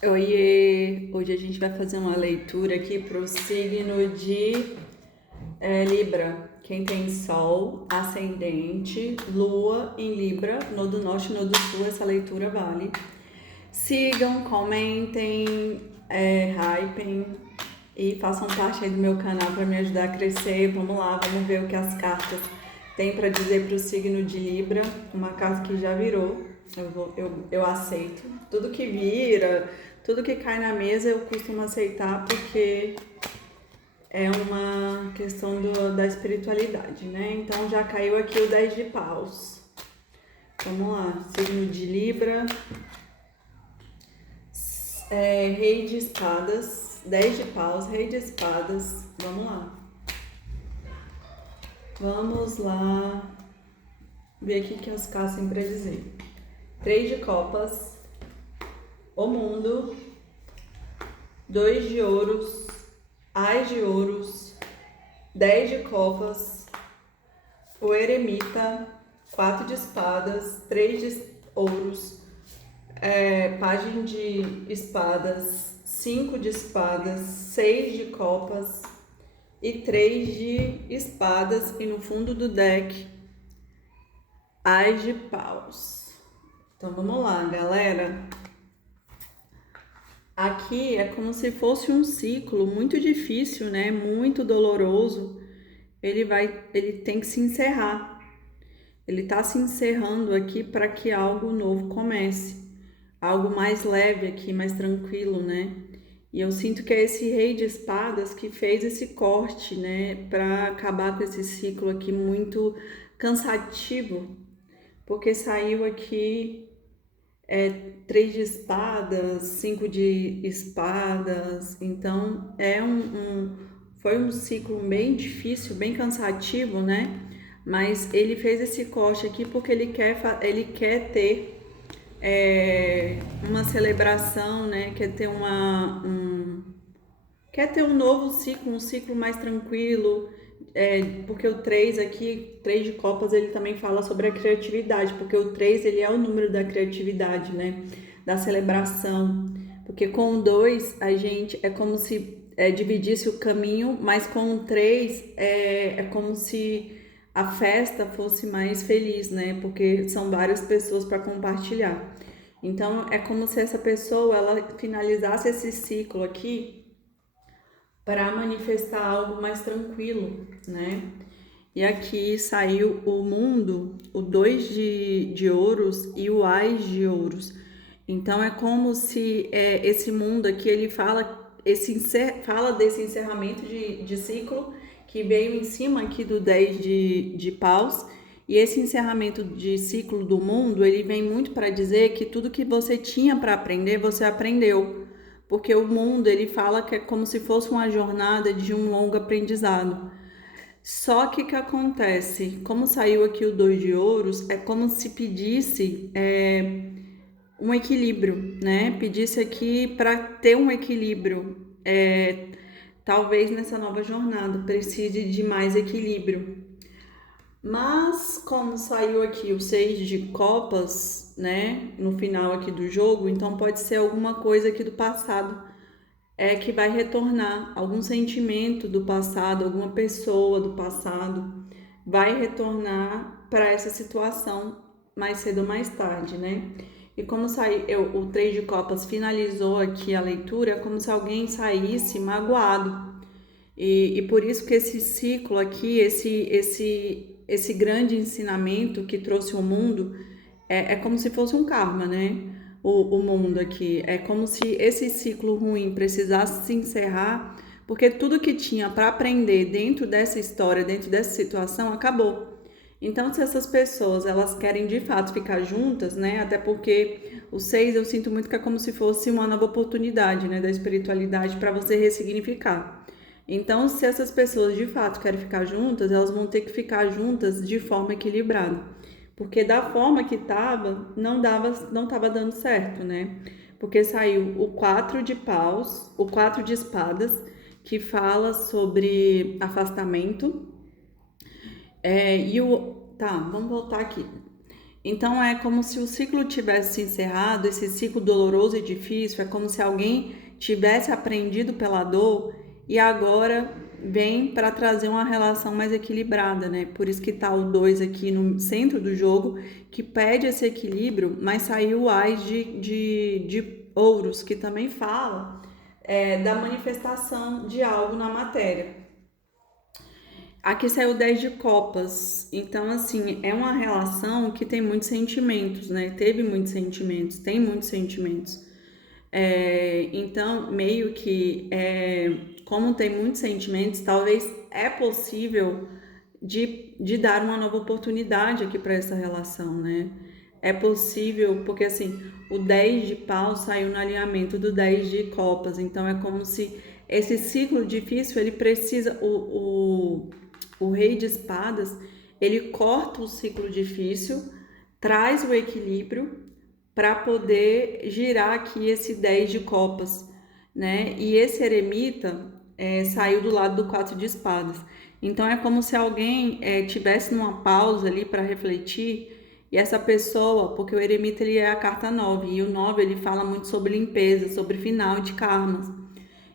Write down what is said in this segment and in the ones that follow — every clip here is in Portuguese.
Oiê! Hoje a gente vai fazer uma leitura aqui para o signo de Libra. Quem tem Sol, Ascendente, Lua em Libra, Nodo Norte, Nodo Sul, essa leitura vale. Sigam, comentem, hypem e façam parte aí do meu canal para me ajudar a crescer. Vamos lá, vamos ver o que as cartas têm para dizer para o signo de Libra. Uma carta que já virou, eu aceito. Tudo que vira, tudo que cai na mesa eu costumo aceitar porque é uma questão da espiritualidade, né? Então já caiu aqui o 10 de paus. Vamos lá, signo de Libra. Rei de espadas, 10 de paus, rei de espadas. Vamos lá. Vamos lá ver o que as cartas têm para dizer. 3 de copas, o mundo, 2 de ouros, as de ouros, 10 de copas, o eremita, 4 de espadas, 3 de ouros, página de espadas, 5 de espadas, 6 de copas e 3 de espadas, e no fundo do deck, as de paus. Então vamos lá, galera. Aqui é como se fosse um ciclo muito difícil, né? Muito doloroso. Ele tem que se encerrar. Ele está se encerrando aqui para que algo novo comece. Algo mais leve aqui, mais tranquilo, né? E eu sinto que é esse rei de espadas que fez esse corte, né? Para acabar com esse ciclo aqui muito cansativo. Porque saiu aqui 3 de espadas, 5 de espadas. Então foi um ciclo bem difícil, bem cansativo, né? Mas ele fez esse corte aqui porque ele quer ter uma celebração, né? Quer ter um novo ciclo, um ciclo mais tranquilo. Porque o 3 aqui, 3 de copas, ele também fala sobre a criatividade, porque o 3 ele é o número da criatividade, né? Da celebração. Porque com o 2 a gente é como se dividisse o caminho, mas com o 3 é como se a festa fosse mais feliz, né? Porque são várias pessoas para compartilhar. Então é como se essa pessoa ela finalizasse esse ciclo aqui para manifestar algo mais tranquilo, né? E aqui saiu o mundo, o 2 de ouros e o ás de ouros. Então é como se esse mundo aqui ele fala desse encerramento de ciclo que veio em cima aqui do 10 de paus. E esse encerramento de ciclo do mundo, ele vem muito para dizer que tudo que você tinha para aprender, você aprendeu. Porque o mundo, ele fala que é como se fosse uma jornada de um longo aprendizado. Só que o que acontece? Como saiu aqui o 2 de ouros, é como se pedisse um equilíbrio, né? Pedisse aqui para ter um equilíbrio. Talvez nessa nova jornada precise de mais equilíbrio. Mas como saiu aqui o 6 de copas, né, no final aqui do jogo, então pode ser alguma coisa aqui do passado que vai retornar, algum sentimento do passado, alguma pessoa do passado vai retornar para essa situação mais cedo ou mais tarde, né? E como o 3 de copas finalizou aqui a leitura, é como se alguém saísse magoado. E por isso que esse ciclo aqui, esse grande ensinamento que trouxe o mundo, é como se fosse um karma, né? O mundo aqui. É como se esse ciclo ruim precisasse se encerrar, porque tudo que tinha para aprender dentro dessa história, dentro dessa situação, acabou. Então, se essas pessoas elas querem de fato ficar juntas, né? Até porque o 6 eu sinto muito que é como se fosse uma nova oportunidade, né? Da espiritualidade para você ressignificar. Então, se essas pessoas de fato querem ficar juntas, elas vão ter que ficar juntas de forma equilibrada. Porque da forma que tava, não tava dando certo, né? Porque saiu o 4 de paus, o 4 de espadas, que fala sobre afastamento. Tá, vamos voltar aqui. Então é como se o ciclo tivesse se encerrado, esse ciclo doloroso e difícil, é como se alguém tivesse aprendido pela dor e agora vem para trazer uma relação mais equilibrada, né? Por isso que tá o 2 aqui no centro do jogo, que pede esse equilíbrio, mas saiu o Ás de ouros, que também fala da manifestação de algo na matéria. Aqui saiu 10 de copas, então assim, é uma relação que tem muitos sentimentos, né? Teve muitos sentimentos, tem muitos sentimentos. Então, meio que, como tem muitos sentimentos, talvez é possível de dar uma nova oportunidade aqui para essa relação, né? É possível, porque assim, o 10 de pau saiu no alinhamento do 10 de copas, então é como se esse ciclo difícil, ele precisa, o rei de espadas, ele corta o ciclo difícil, traz o equilíbrio para poder girar aqui esse 10 de copas, né? E esse eremita saiu do lado do 4 de espadas. Então é como se alguém tivesse numa pausa ali para refletir e essa pessoa, porque o eremita ele é a carta 9 e o 9 ele fala muito sobre limpeza, sobre final de karmas.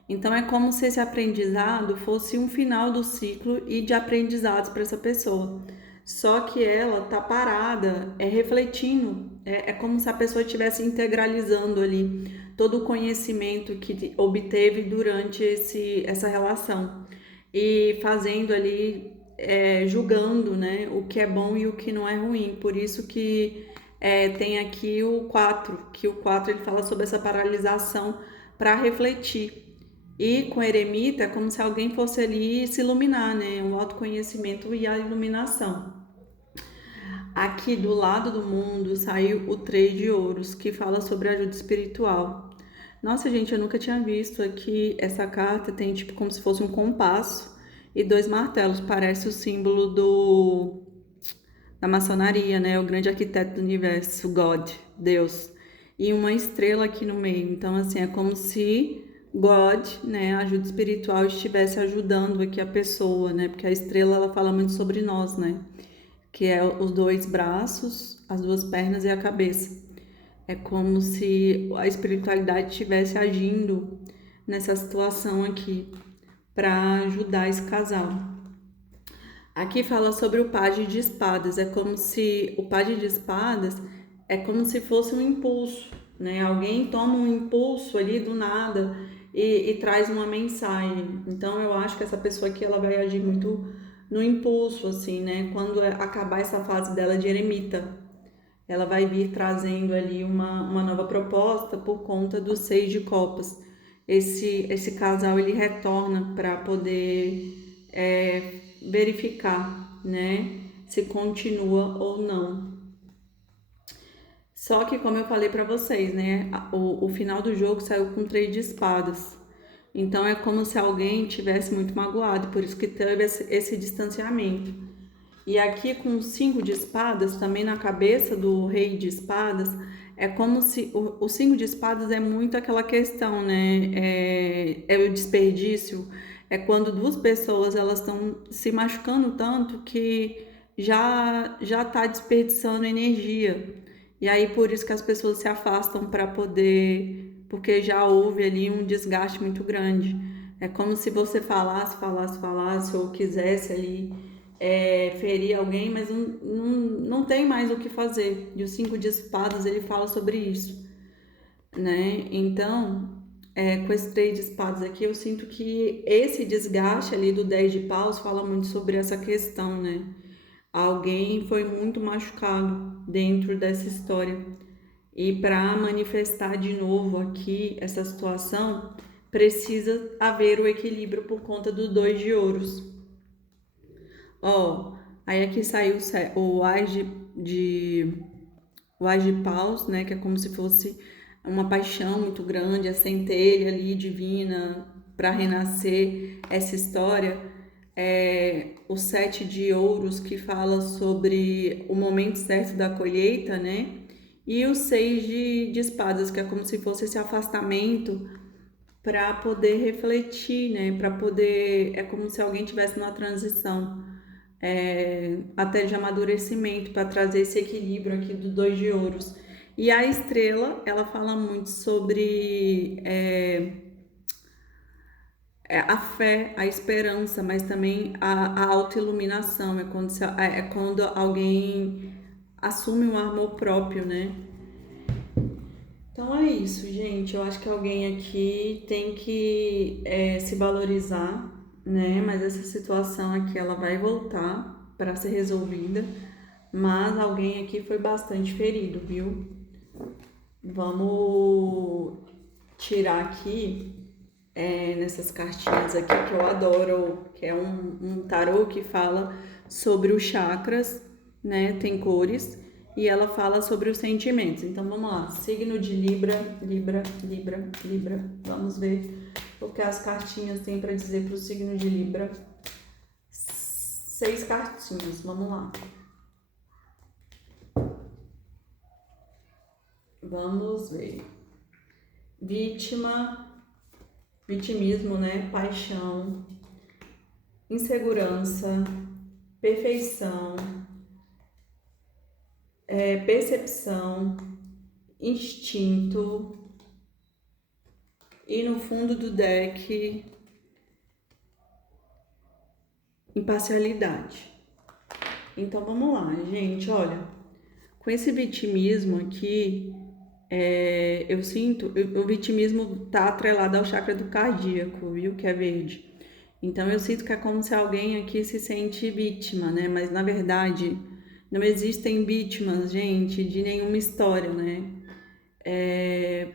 Então é como se esse aprendizado fosse um final do ciclo e de aprendizados para essa pessoa. Só que ela tá parada, refletindo, é como se a pessoa estivesse integralizando ali todo o conhecimento que obteve durante essa relação e fazendo ali, julgando, né, o que é bom e o que não é ruim. Por isso que tem aqui o 4, que o 4 ele fala sobre essa paralisação para refletir. E com eremita é como se alguém fosse ali se iluminar, né? O autoconhecimento e a iluminação. Aqui do lado do mundo saiu o 3 de ouros, que fala sobre ajuda espiritual. Nossa, gente, eu nunca tinha visto aqui essa carta, tem tipo como se fosse um compasso e dois martelos, parece o símbolo da maçonaria, né? O grande arquiteto do universo, God, Deus. E uma estrela aqui no meio. Então, assim, é como se God, né, a ajuda espiritual estivesse ajudando aqui a pessoa, né? Porque a estrela ela fala muito sobre nós, né? Que é os dois braços, as duas pernas e a cabeça. É como se a espiritualidade estivesse agindo nessa situação aqui para ajudar esse casal. Aqui fala sobre o pajem de espadas. É como se o pajem de espadas é como se fosse um impulso, né? Alguém toma um impulso ali do nada e traz uma mensagem. Então eu acho que essa pessoa aqui ela vai agir muito no impulso, assim, né? Quando acabar essa fase dela de eremita, ela vai vir trazendo ali uma nova proposta por conta do 6 de copas. Esse casal ele retorna para poder verificar, né, se continua ou não. Só que como eu falei para vocês, né, o final do jogo saiu com 3 de espadas. Então é como se alguém tivesse muito magoado, por isso que teve esse distanciamento. E aqui com o 5 de espadas, também na cabeça do rei de espadas, é como se o 5 de espadas é muito aquela questão, né? É o desperdício, é quando duas pessoas elas estão se machucando tanto que já tá desperdiçando energia. E aí por isso que as pessoas se afastam para poder, porque já houve ali um desgaste muito grande. É como se você falasse ou quisesse ali ferir alguém, mas não tem mais o que fazer. E o 5 de espadas ele fala sobre isso, né? Então, com esse 3 de espadas aqui, eu sinto que esse desgaste ali do 10 de paus fala muito sobre essa questão, né? Alguém foi muito machucado dentro dessa história. E para manifestar de novo aqui essa situação, precisa haver o equilíbrio por conta do 2 de ouros. Ó, aí aqui saiu o Ás o Ás de paus, né? Que é como se fosse uma paixão muito grande, a centelha ali divina para renascer essa história. O 7 de ouros que fala sobre o momento certo da colheita, né? E o 6 de espadas, que é como se fosse esse afastamento para poder refletir, né? Para poder. É como se alguém tivesse numa transição até de amadurecimento, para trazer esse equilíbrio aqui do 2 de ouros. E a estrela, ela fala muito sobre a fé, a esperança, mas também a autoiluminação. É quando alguém assume um amor próprio, né? Então é isso, gente. Eu acho que alguém aqui tem que se valorizar, né? Mas essa situação aqui ela vai voltar para ser resolvida. Mas alguém aqui foi bastante ferido, viu? Vamos tirar aqui nessas cartinhas aqui que eu adoro, que é um tarô que fala sobre os chakras, né? Tem cores e ela fala sobre os sentimentos. Então vamos lá, signo de Libra, Libra, Libra, Libra. Vamos ver o que as cartinhas têm para dizer para o signo de Libra. 6 cartinhas, vamos lá. Vamos ver. Vítima, vitimismo, né? Paixão, insegurança, perfeição, percepção, instinto e no fundo do deck, imparcialidade. Então vamos lá, gente, olha, com esse vitimismo aqui, eu sinto, o vitimismo tá atrelado ao chakra do cardíaco, viu, que é verde. Então eu sinto que é como se alguém aqui se sente vítima, né? Mas na verdade não existem vítimas, gente, de nenhuma história, né?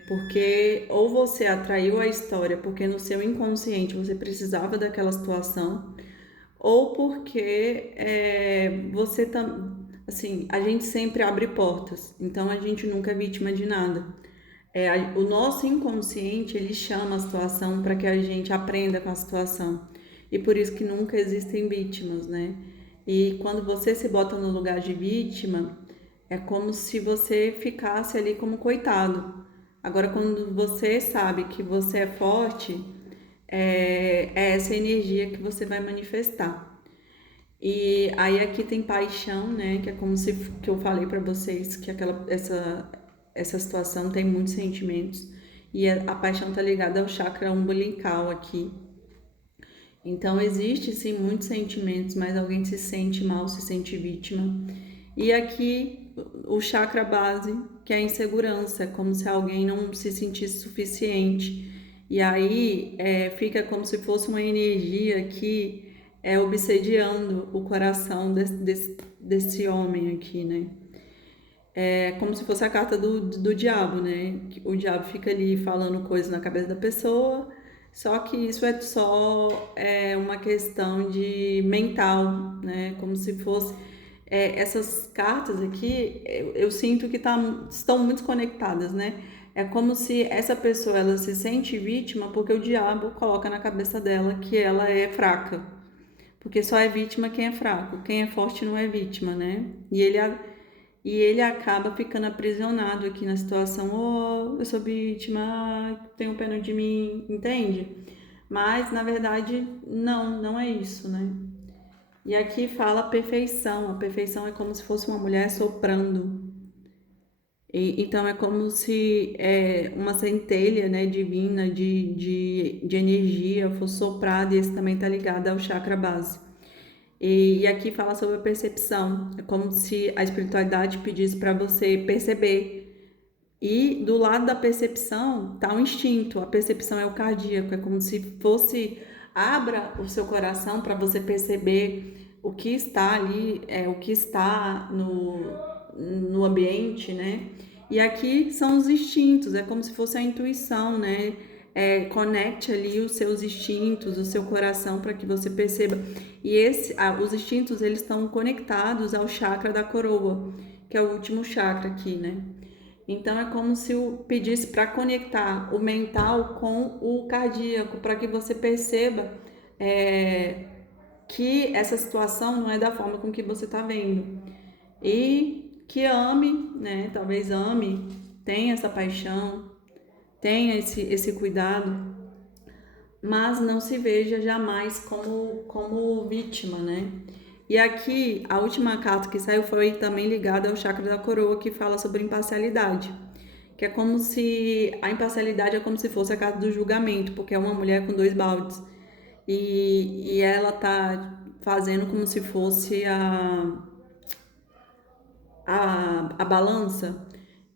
Porque ou você atraiu a história porque no seu inconsciente você precisava daquela situação, ou porque você tá, assim, a gente sempre abre portas, então a gente nunca é vítima de nada. O nosso inconsciente ele chama a situação para que a gente aprenda com a situação. E por isso que nunca existem vítimas, né? E quando você se bota no lugar de vítima, é como se você ficasse ali como coitado. Agora, quando você sabe que você é forte, é essa energia que você vai manifestar. E aí aqui tem paixão, né? Que é como se que eu falei para vocês que essa situação tem muitos sentimentos e a paixão tá ligada ao chakra umbilical aqui. Então existe sim muitos sentimentos, mas alguém se sente mal, se sente vítima. E aqui o chakra base, que é a insegurança, é como se alguém não se sentisse suficiente. E aí fica como se fosse uma energia que obsediando o coração desse homem aqui, né? É como se fosse a carta do diabo, né? O diabo fica ali falando coisas na cabeça da pessoa, só que isso é só uma questão de mental, né? Como se fosse essas cartas aqui, eu sinto que estão muito conectadas, né? É como se essa pessoa ela se sente vítima porque o diabo coloca na cabeça dela que ela é fraca. Porque só é vítima quem é fraco, quem é forte não é vítima, né? E ele acaba ficando aprisionado aqui na situação. Oh, eu sou vítima, tenho pena de mim, entende? Mas, na verdade, não é isso, né? E aqui fala perfeição. A perfeição é como se fosse uma mulher soprando. Então, é como se uma centelha, né, divina de energia fosse soprada, e esse também está ligado ao chakra base. E aqui fala sobre a percepção. É como se a espiritualidade pedisse para você perceber. E do lado da percepção está o instinto. A percepção é o cardíaco. É como se fosse abra o seu coração para você perceber o que está ali, o que está no ambiente, né? E aqui são os instintos. É como se fosse a intuição, né? Conecte ali os seus instintos, o seu coração para que você perceba. E os instintos eles estão conectados ao chakra da coroa, que é o último chakra aqui, né? Então é como se eu pedisse para conectar o mental com o cardíaco, para que você perceba que essa situação não é da forma com que você está vendo. E que ame, né? Talvez ame, tenha essa paixão, tenha esse cuidado, mas não se veja jamais como vítima, né? E aqui, a última carta que saiu foi também ligada ao chakra da coroa, que fala sobre imparcialidade. Que é como se a imparcialidade é como se fosse a carta do julgamento, porque é uma mulher com dois baldes. E ela tá fazendo como se fosse a balança.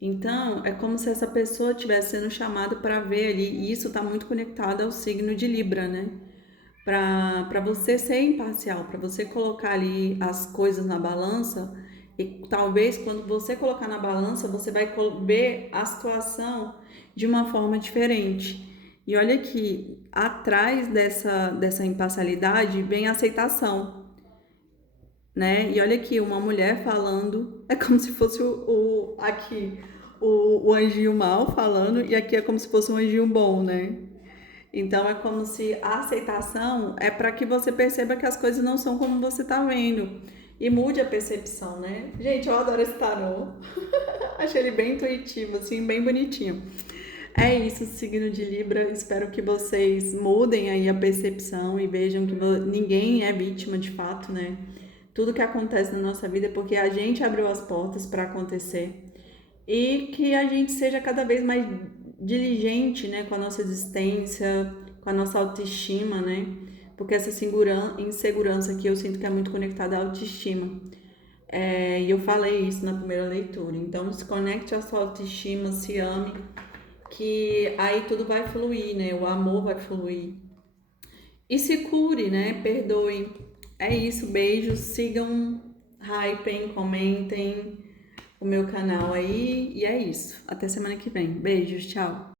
Então, é como se essa pessoa estivesse sendo chamada para ver ali, e isso está muito conectado ao signo de Libra, né? Para você ser imparcial, para você colocar ali as coisas na balança, e talvez quando você colocar na balança, você vai ver a situação de uma forma diferente. E olha que atrás dessa imparcialidade vem a aceitação, né? E olha aqui, uma mulher falando, é como se fosse aqui o anjinho mal falando, e aqui é como se fosse um anjinho bom, né? Então é como se a aceitação é para que você perceba que as coisas não são como você tá vendo e mude a percepção, né? Gente, eu adoro esse tarô. Achei ele bem intuitivo, assim, bem bonitinho. É isso, signo de Libra. Espero que vocês mudem aí a percepção e vejam que ninguém é vítima de fato, né? Tudo que acontece na nossa vida é porque a gente abriu as portas para acontecer e que a gente seja cada vez mais diligente, né, com a nossa existência, com a nossa autoestima, né? Porque essa insegurança aqui eu sinto que é muito conectada à autoestima. E eu falei isso na primeira leitura. Então, se conecte à sua autoestima, se ame, que aí tudo vai fluir, né? O amor vai fluir. E se cure, né? Perdoe. É isso, beijos. Sigam, hypem, comentem o meu canal aí. E é isso. Até semana que vem. Beijos, tchau.